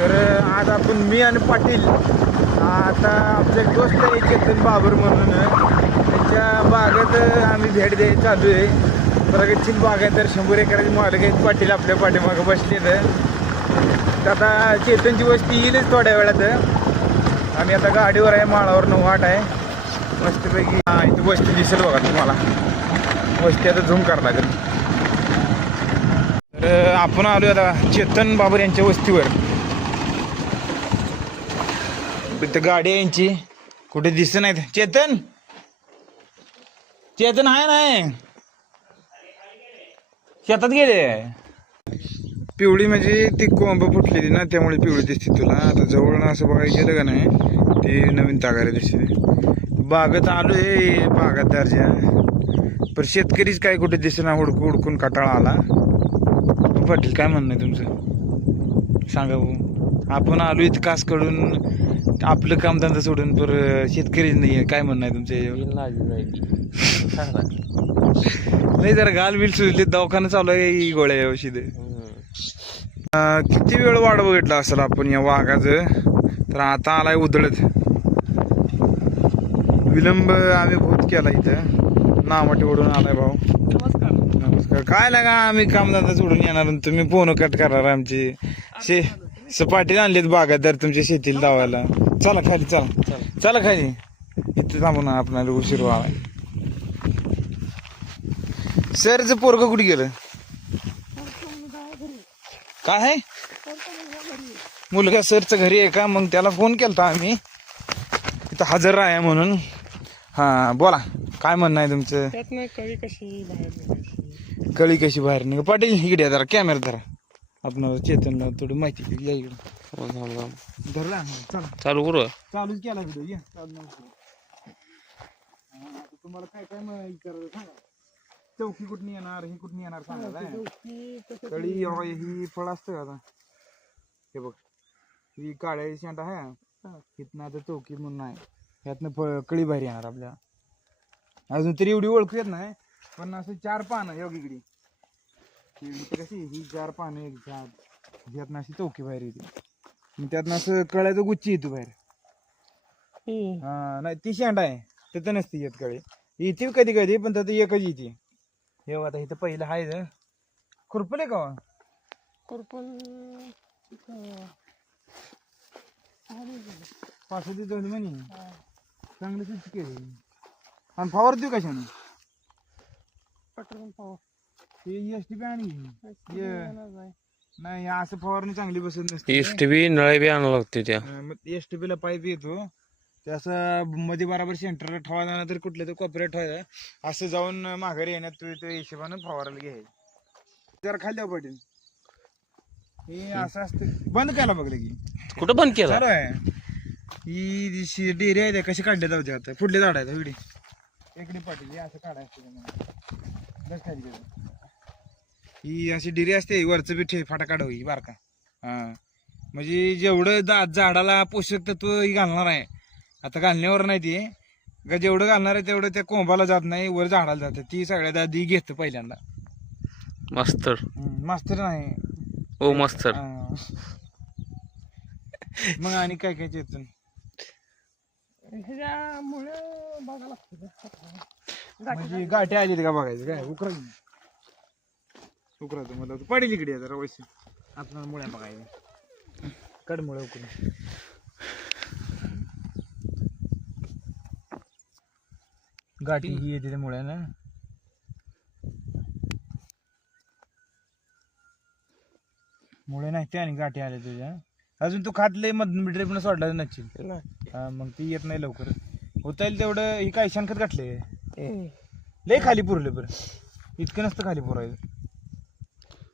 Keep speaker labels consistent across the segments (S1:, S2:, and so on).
S1: तर आज आपण मी आणि पाटील आता आमचा एक दोस्त आहे चेतन बाबर म्हणून. त्यांच्या बागेत आम्ही भेट द्याय चालू आहे. प्रगतशील बाग आहे तर शंभर एकराची मालक आहेत पाटील आपल्या पाठीमागं बसले तर आता चेतनची वस्ती येईलच थोड्या वेळात. आम्ही आता गाडीवर आहे माळावर वाट आहे. मस्तपैकी हा इथे वस्ती दिसेल बघा तुम्हाला. वस्ती आता झूम करावं लागेल. तर आपण आलो आता चेतन बाबर यांच्या वस्तीवर. इथं गाडी आहे यांची. कुठे दिसत नाहीत. चेतन? चेतन आहे नाही शेतात गेले. पिवळी म्हणजे ती कोंब फुटलेली ना त्यामुळे पिवळी दिसते तुला. आता जवळ असं बघायला गेलं का नाही ती नवीन तागायला दिसते. बागत बागात दर्जा पण शेतकरीच काय कुठे दिसेना हुडकून हुडकून कटाळा आला. पाटील काय म्हणणं आहे तुमचं? सांगा भाऊ. आपण आलो इथं कडून आपलं कामधंदा सोडून पर शेतकरीच नाही आहे काय म्हणणं आहे तुमचं? नाही जरा गाल बिल सुजले दवाखाना चालू आहे ही गोळ्या या औषध. किती वेळ वाट बघितला असेल आपण या वाघाचं? तर आता आलाय उधळत. विलंब आम्ही बहुत केला इथं. नामाटी ओढून आलाय भाऊ.
S2: नमस्कार.
S1: नमस्कार. काय लागा आम्ही कामधंदा सोडून येणार आणि तुम्ही फोन कट करणार आमची. शे सपाटी आणलीत बागायतदार तुमच्या शेतीला लावायला चला खाली चला. चला. खाली. इथे थांबून आपल्याला उशीर व्हावा. सरचं पोरग कुठे गेलं? काय आहे? मुलगा सरचं घरी आहे का? मग त्याला फोन केलता आम्ही. इथं हजर आहे म्हणून. हा बोला. काय म्हणणं आहे तुमचं?
S2: त्यात नाही कवी कशी बाहेर निघायची?
S1: कळी कशी बाहेर निघ. पाटील इकडे या जरा. कॅमेरा धरा. आपण चेतनला थोडी माहिती दिली या इकडे. धरला हा, चला.
S2: चालू करू
S1: चालूच केला व्हिडिओ या. चालू. हा, आता तुम्हाला काय काय मग करायचं सांगा? चौकी कुठून येणार ही कुठून येणार सांगा काय? कळी हो, ही फळ असतं का आता? हे बघ ही काळ्या शेंडा आहे. इथनं आता चौकी म्हणून आहे. ह्यातनं फळ कळी बाहेर येणार आपल्या अजून तरी एवढी ओळखू येत नाही पण असं चार पानं योगिकडे इथे कशी ही चार पानं एक झाड. ह्यातनं अशी चौकी बाहेर येते. त्यातनं असं कळ्याचं गुच्ची येतो बाहेर. हा नाही ती शेंडा आहे. तिथं नसते येत कळे. येते कधी कधी पण तिथं एकच येते. हे आता इथं पहिलं आहे ना खुरपले का?
S2: कुरपण
S1: पाच होती दोन म्हणे. चांगली सुट्टी केली. आणि फवार देऊ कशाने?
S2: पेट्रोल पावर
S1: ते एस टी आणि ये. नाही असं फवारणी चांगली बसत नसते.
S2: एस टी बी नळे बी आणावं लागते त्या.
S1: अं, मग एस टी ला पाईप येतो. ते असं मध्ये बराबर सेंटरला ठेवायला ना तर कुठल्या तर कोपऱ्यात ठेवायचं असं जाऊन माघारी येण्यात तू त्या हिशोबानं फवारायला घे जरा खाली द्या पाटील. हे असं असतं. बंद केला बघलं की
S2: कुठं बंद केला?
S1: आहे. ही जी डेरी आहे त्या कशी काढल्या जाऊ आता. पुढले झाड आहेत इकडे. इकडे पाटील हे असं काढायचं त्याच्यामध्ये. बस खाली गेलं. ही अशी डिरी असते वरचं बी ठे फाटा काढावं ही बारका हा. म्हणजे जेवढं दा झाडाला पोषक तत्व ही घालणार आहे आता घालण्यावर नाही ते. का जेवढं घालणार आहे तेवढं त्या कोंबाला जात नाही वर झाडाला जातं ती सगळ्यात आधी घेतं पहिल्यांदा.
S2: मास्तर.
S1: मास्तर नाही.
S2: ओ मास्तर.
S1: हा. मग आणि काय काय चेतन?
S2: ह्याच्यामुळे बघायला लागतं.
S1: म्हणजे गाठी आली का बघायचं? काय उकरा उकरा मला पडेल इकडे जरा वैसे आपल्याला मुळ्या बघायचं कड मुळे उकरून. गाठी ही येते त्या मुळ्यानं. मुळे नाही ते आणि गाठी आल्या तुझ्या. अजून तू खातले मधून ड्रिपनं सोडला नसशील हा मग ती येत नाही लवकर. होता येईल तेवढं ही काय शंखत गाठले लय खाली पुरले बरं. इतकं नसतं खाली पुरायचं.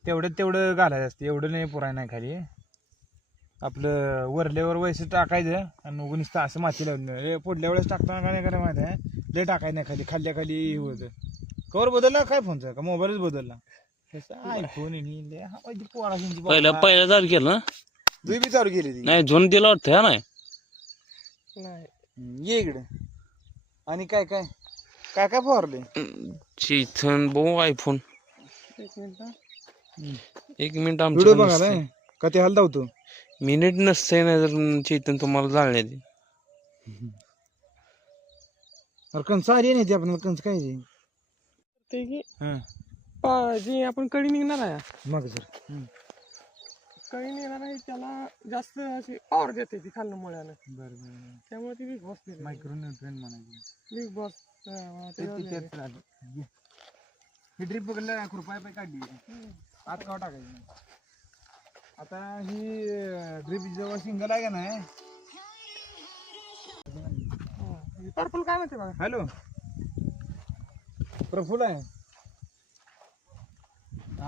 S1: तेवढं तेवढं घालायचं असतं. एवढं नाही पुराय नाही खाली. आपलं वरल्यावर वैसे टाकायचं आणि उगं नुसतं असं माती लावून हे पुढल्या वेळेस टाकताना काय नाही करायला माहिती आहे? लय टाकायचं नाही खाली. खाल्ल्या खाली हे होतं. कवर बदलला काय फोनचा का मोबाईलच बदलला? आयफोन
S2: पहिलं पहिलं चालू केलं ना?
S1: तुम्ही बी चालू केली ती.
S2: नाही झोन दिला वाटतं हा नाही?
S1: ये इकडे. आणि काय काय? काय काय फवारले
S2: चिथन बघू आयफोन एक मिनिट.
S1: व्हिडिओ
S2: आमच्या
S1: बघायला का ते हाल धावतो
S2: मिनिट नसते ना तर चेतन तुम्हाला
S1: अरे कंस आली नाही ती आपण कंस काय ते?
S3: ते की
S1: हं.
S3: पा- जी आपण कळी निघणार आहे.
S1: मग सर
S3: कळी निघणार आहे त्याला जास्त अशी पॉवर देते ती खाल्लं मुळ्यानं.
S1: बरं बरं
S3: त्यामुळे ती बिग बॉस दिली
S1: मायक्रो न्यूट्रिएंट म्हणायची.
S3: बिग बॉस
S1: ते. ही ड्रीप बघलं कृपया पाय काढली. आत काव टाकायची. आता ही ड्रीप जेव्हा सिंगल आहे का नाही
S3: पर्पल काय म्हणते बघा?
S1: हॅलो प्रफुल आहे.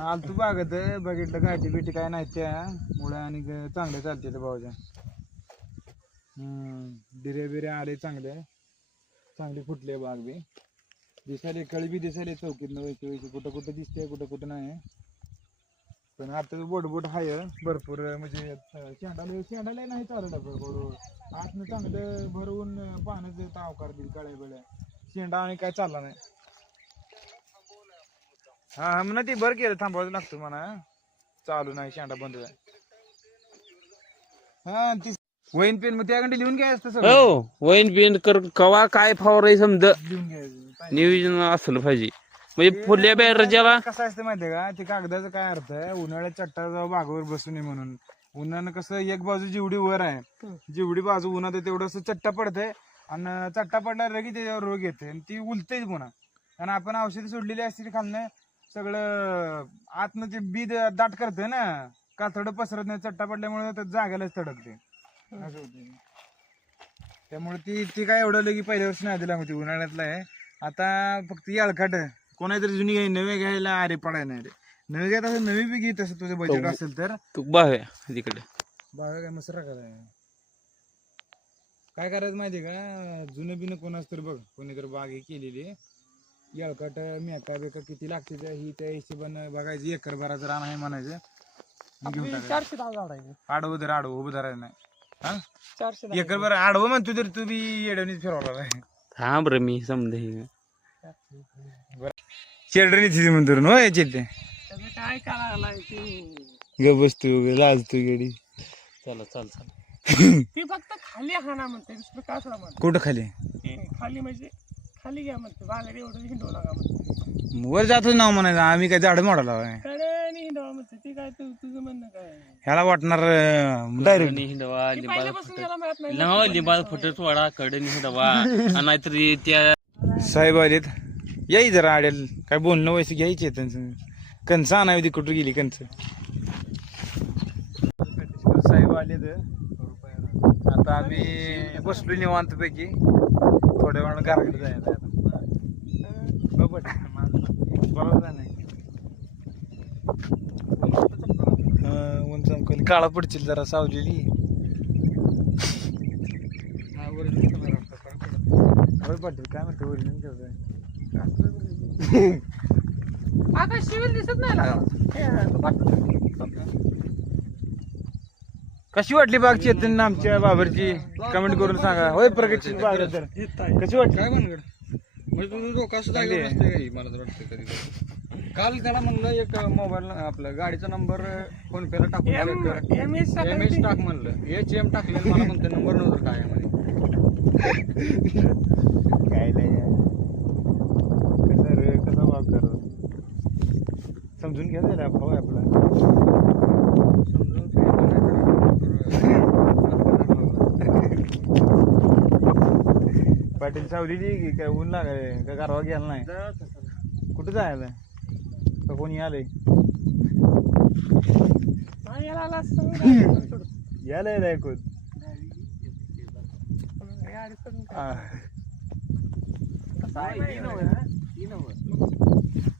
S1: आलतू बागत बघितलं गाठी बिटी काय नाही त्या. मुळे आणि चांगले चालते ते भाऊच्या हम्म डिरे बिरे आले चांगले. चांगली फुटले बाग बी. दिसायले कळी बी दिसायले चौकीत वैसे कुठं कुठं दिसते कुठं कुठं नाही. पण आता बोट बोट हाय भरपूर म्हणजे शेंडाले शेंडाले नाही चालत बरोबर आतनं चांगलं भरवून पाण्याचं तावकार दिली कळ्या बिळ्या. शेंडा आणि काय चालला नाही. हा हा म्हणा ती बरं केलं थांबावं लागतं म्हणा चालू नाही शेंडा बंद हा ती वहीन पेन मग त्याकडे लिहून घ्यायचं सगळं.
S2: हो वैन बिन कर कवा काय फवाराय समज.
S1: लिहून घ्यायचं.
S2: नियोजन असलं पाहिजे. म्हणजे फुल्या बॅटरच्याला
S1: कसं असतं माहितीये का? ते कागदाचा काय अर्थ आहे? उन्हाळ्यात चट्टा जाऊ बागावर बसू नये म्हणून. उन्हानं कसं एक बाजू जेवढी वर आहे जेवढी बाजू उन्हात आहे तेवढं असं चट्टा पडतंय. आणि चट्टा पडला की त्याच्यावर रोग येते आणि ती उलतेच पुन्हा. आणि आपण औषधी सोडलेली असते ती खालनं सगळं आतनं ते बी दाट करतंय ना कातडं पसरत नाही चट्टा पडल्यामुळे ते जागायलाच तडकते असं होते त्यामुळे ती ती काय एवढं लगी पहिल्या वर्षी नाही दिला होती उन्हाळ्यातला आहे. आता फक्त याळखाट कोणातरी जुनी घ्याय नवे घ्यायला अरे पडाय नाही रे. नवे घ्यायला असं नवी बी घे तसं तुझं बजेट असेल तर.
S2: तू तिकडे.
S1: काय मसरा कराय काय करायचं माहितीये का? जुनं बिनं कोणाच तर बघ कोणीतरी बाग हे केलेली येळकट मेका बेका किती लागते ही त्या हिशोबानं बघायचं एकर भराचं रान आहे म्हणायचं. घेऊन टाकायचं.
S3: चारशे आहे.
S1: आडवं तर आडवं उभं धरायचं नाही. हा?
S3: चारशे
S1: एकर भर आडवं म्हणतो तर तू बी येडवणीच फिरवला आहे.
S2: थांब रे मी समजे
S1: शेरडणी तिथे म्हणतो होय ते
S3: त्याचं काय
S1: ग बसतो लाजतो गेडी.
S2: चला चल चल.
S3: ती फक्त खाली म्हणते दुसरं काय सुद्धा म्हणते?
S1: कुठं खाली?
S3: खाली म्हणजे खाली घ्या म्हणते एवढं हिंडवू नका म्हणते.
S1: वर जातच नाव म्हणायचं आम्ही काय झाड मोडाला होय.
S3: कडे आणि हिंडवा म्हणते ती काय तू तुझं म्हणणं काय?
S1: ह्याला वाटणार डायरेक्ट
S2: हिंडवा
S3: ती पहिल्यापासून याला मिळत नाही
S2: नाव फुटत वाडा कडे हिंडवा. नाहीतर त्या
S1: साहेब आलेत. याई जरा आडेल काय बोलणं वयस घ्यायचे त्यांचं. कंस आणावी ती कुठं गेली कंच साहेब आलेत. आता आम्ही बसलो निवांत पैकी थोड्या वेळानं घराकडे जायचं आता. पाटील, माझं बरोबर आहे नाही. ऊन चमकली काळा पडशील जरा सावलेली. काय म्हणतो? ओरिजिनल
S3: आता शिविल दिसत नाही लागला
S1: कशी वाटली बाग चेतन आमच्या बाबरची? कमेंट करून सांगा. होय बाग. तर कशी वाटली?
S4: काय म्हणगड म्हणजे तुझं डोकं. नसते काही मला तर वाटतं कधी. काल त्याला म्हणलं एक मोबाईल आपला गाडीचा नंबर फोन पेला टाकून
S3: एम एम एस
S4: टाक म्हणलं. एच एम टाकलेलं मला म्हणते नंबर नव्हतं काय म्हणे
S1: काय नाही काय कसं रे कसा वाग कर समजून घ्या त्याला भाऊ आपला. पाटील सावलीची की काय ऊन लागाय का गारवा घ्यायला नाही? कुठं जायला? का कोणी
S3: आला.
S1: यायला यायला ऐकून हा.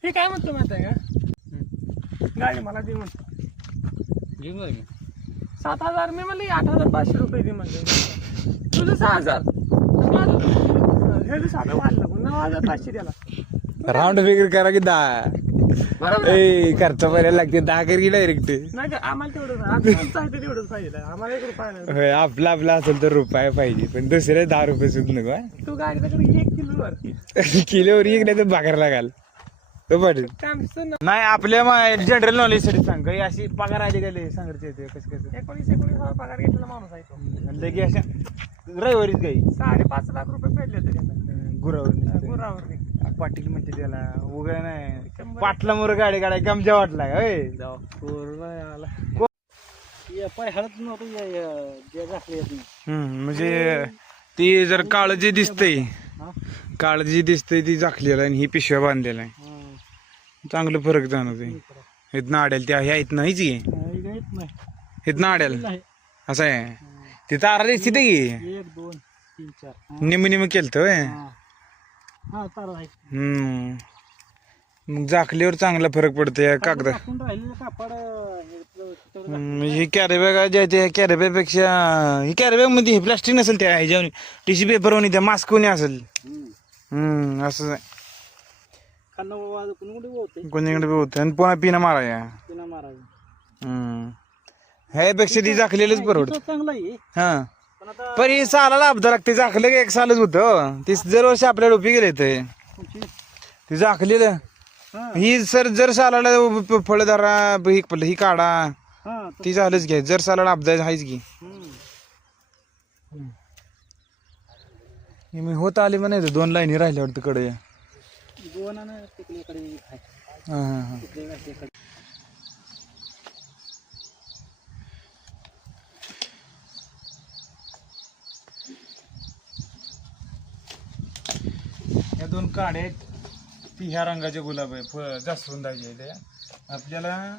S3: हे? काय म्हणतो माहिती आहे का? गाडी मला दे म्हणतो.
S4: घेऊन
S3: सात हजार मी म्हणले आठ हजार पाचशे रुपये दे म्हणले. तुझं सहा हजार. माझं हे साधं वाढलं नऊ हजार पाचशे द्याला
S1: राऊंड फिगर करा की दहा.
S3: बरोबर
S1: ए खर्च भरायला लागते दहा कर की डायरेक्ट
S3: नाही का आम्हाला तेवढं आमचं आहे ते तेवढंच पाहिजे. आम्हाला एक रुपया नाही.
S1: होय आपला आपला असेल तर रुपये पाहिजे पण दुसरे दहा रुपये सुद्धा नको हा?
S3: तू गाडीच्याकडे एक किलो वरती
S1: किलोवर एक नाही तर भाकर लागाल. हो पाटील
S3: सॅमसंग
S1: नाही आपल्या जनरल नॉलेजसाठी सांग. काही अशी पगार आली गेले सांगायचे येते कसं कसं
S3: एकोणीस एकोणीस हजार पगार घेतलेला माणूस आहे तो.
S1: लगे अशा रविवारीच गाई
S3: साडेपाच लाख रुपये फेडले होते त्यांना.
S1: गुरावर.
S3: गुरावर
S1: पाटील म्हणते त्याला उगा नाही पाटला मोर गाडी गाड्या गमजा वाटला होय. हम्म, म्हणजे ती जर काळ जे दिसतंय काळ जी दिसतंय ती झाकलेलं आहे आणि ही पिशव्या बांधलेला आहे. चांगलं फरक जाणवतोय. इथनं आड्याला त्या ह्या इथनं नाहीच की? इथनं आड्याला? असं आहे? ती तारा दिसते ते की?
S3: एक दोन तीन चार.
S1: निम निम केलं होय?
S3: हा. चालू आहे.
S1: हम्म. मग झाकल्यावर चांगला फरक पडतो या कागदा. ही कॅरेबॅग ज्या त्या कॅरेबॅगपेक्षा ही कॅरेबॅगमध्ये प्लास्टिक नसेल त्या ह्याच्यावर. टिश्यू पेपर होणी त्या मास्क होणी असेल. हम्म. असं
S3: कुणी होते
S1: कोणीकडे बी होतं आणि पुन्हा पिना माराया
S3: तिला मारायचं
S1: हम्म. ह्यापेक्षा ती झाकलेलंच परवडत
S3: चांगलं आहे.
S1: हा.
S3: पण आता
S1: पण ही सालाला अपदा लागते झाकलं की एक सालच होतं. तीस दर वर्षी आपल्या डोपी गेले ते ती झाकलेलं.
S3: हा.
S1: ही सर जर सालाला प- फळधारा ही ही काढा.
S3: हा
S1: ती झालंच घ्या. जर सालाला अपदा आहेच हे मी होत आले म्हणायचं दोन लाईनी राहिल्या वाटतं कडे
S3: तिकडे
S1: हा हा हा. या दोन काड्या आहेत. ती ह्या रंगाचे गुलाब आहे फ जास्वंदाचे आहे त्या आपल्याला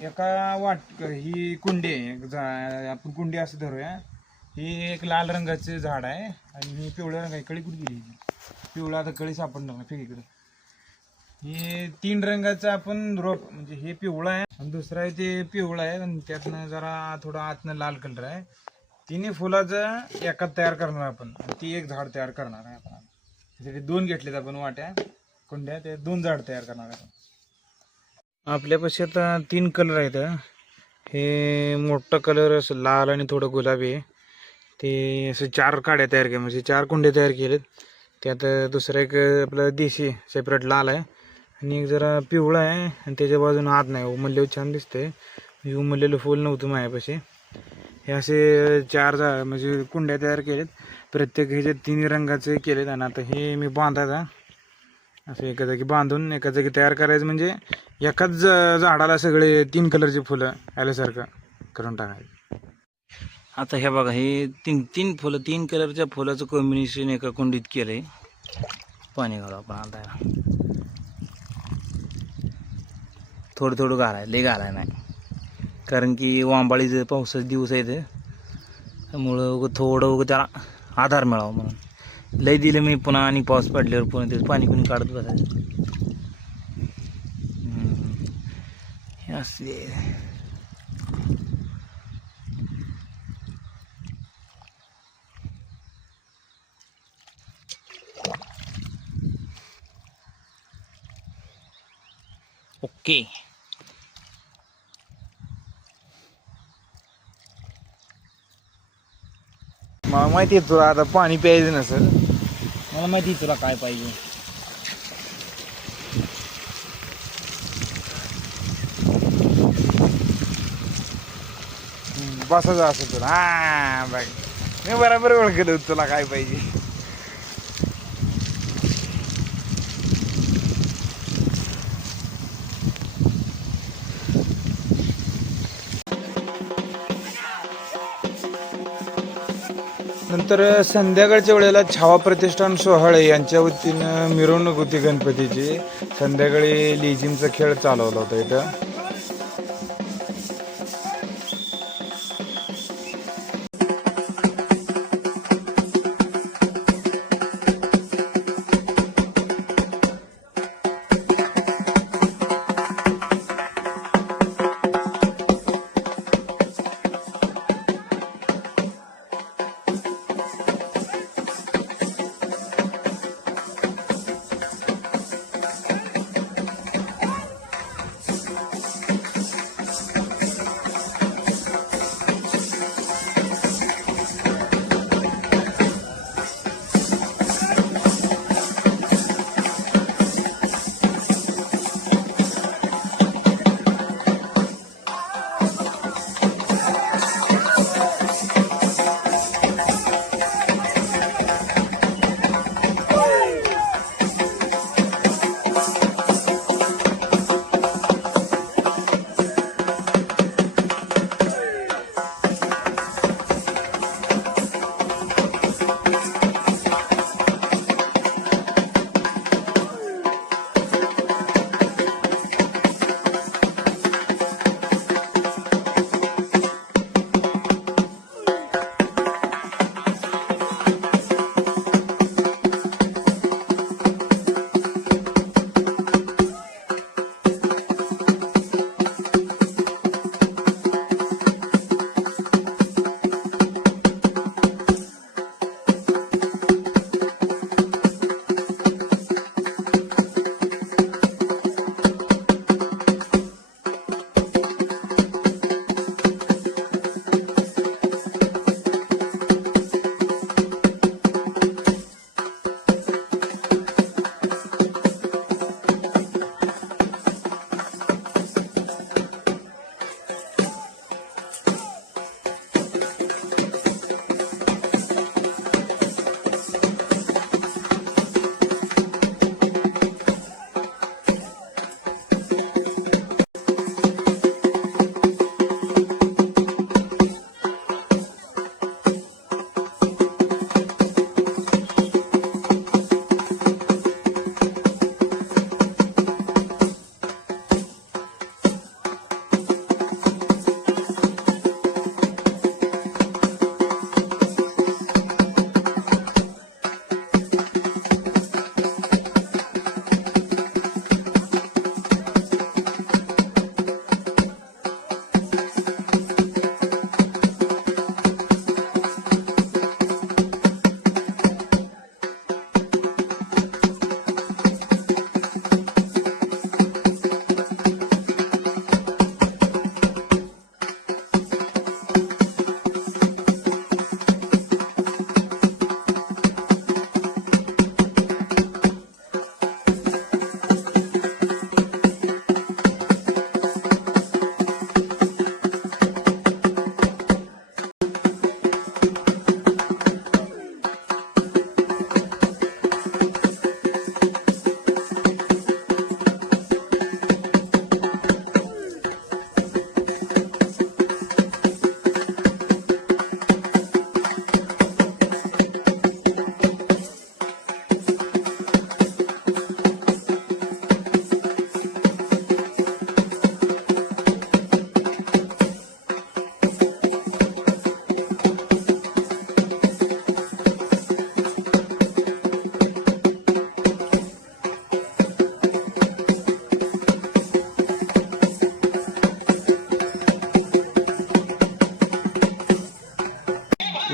S1: एका वाट ही कुंडी आहे. झा- आपण कुंडी असं धरूया. ही एक लाल रंगाचे झाड आहे. आणि ही पिवळ्या रंगाची कळी कुठे गेली? पिवळा आता कळी सापडणार नाही फेक इकडे हे तीन रंगाचं आपण रोप म्हणजे हे पिवळं आहे आणि दुसरं आहे ते पिवळं आहे आणि त्यातनं जरा थोडं आतनं लाल कलर आहे. तिन्ही फुलाचं एकात तयार करणार आपण ती एक झाड तयार करणार आहे आपण. त्यासाठी दोन घेतलेत आपण वाट्या कुंड्या ते दोन झाड तयार करणार आहे आपण. आपल्यापाशी आता तीन कलर आहेत. हे मोठं कलर असं लाल आणि थोडं गुलाबी आहे. ते असं चार काड्या तयार केल्या म्हणजे चार कुंडे तयार केलेत त्यात दुसरं एक आपलं देशी सेपरेट लाल आहे. आणि एक जरा पिवळा आहे आणि त्याच्या बाजूने आत नाही हो, उमलल्यावर छान दिसतंय. हे उमललेलं फुल नव्हतं माझ्यापाशी हे असे चार जा म्हणजे कुंड्या तयार केलेत प्रत्येक ह्याचे तिन्ही रंगाचे केलेत आणि आता हे मी बांधायचा. असं एका जागी बांधून एका जागी तयार करायचं म्हणजे एकाच ज- झाडाला सगळे तीन कलरचे फुलं आल्यासारखं करून टाकायचं.
S5: आता हे बघा हे तीन तीन फुलं तीन कलरच्या फुलाचं कॉम्बिनेशन एका कुंडीत केलं आहे पाणी घालू आपण आता. थोडं थोडं घालाय लय घालाय नाही. कारण की वांबाळीचं पावसाचे दिवस आहेत त्यामुळं उगं थोडं उगं त्याला आधार मिळावा म्हणून. लय दिलं मी पुन्हा आणि पाऊस पडल्यावर पुन्हा ते पाणी कुणी काढत बसायचं. असे ओके
S1: मला माहिती आहे तुला आता पाणी प्यायचं नसेल.
S5: मला माहिती आहे तुला काय पाहिजे.
S1: बसायचं असं तुला. हा बघ. मी बरोबर ओळखलं तुला काय पाहिजे. तर संध्याकाळच्या वेळेला छावा प्रतिष्ठान सोहाळे यांच्या वतीनं मिरवणूक होती गणपतीची. संध्याकाळी लिजिमचा खेळ चालवला होता इथं.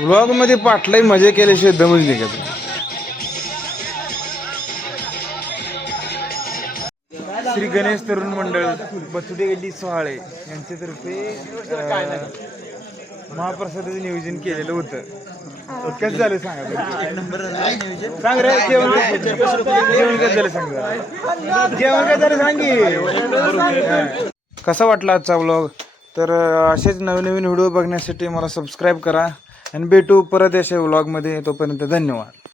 S1: व्लॉगमध्ये मजा केल्याशिवाय दमच निघत नाही. श्री गणेश तरुण मंडळ बचुडे गल्ली सोहाळे यांच्यातर्फे अं, महाप्रसादाचं नियोजन केलेलं होतं. कसं झालं सांगा सांग रे जेवण जेवण कसं झालं सांग जेवण कसं झालं सांग कसा वाटला आजचा व्लॉग तर असेच नवीन नवीन व्हिडिओ बघण्यासाठी मला सबस्क्राईब करा. आणि भेटू परत अशा व्लॉगमध्ये तोपर्यंत धन्यवाद.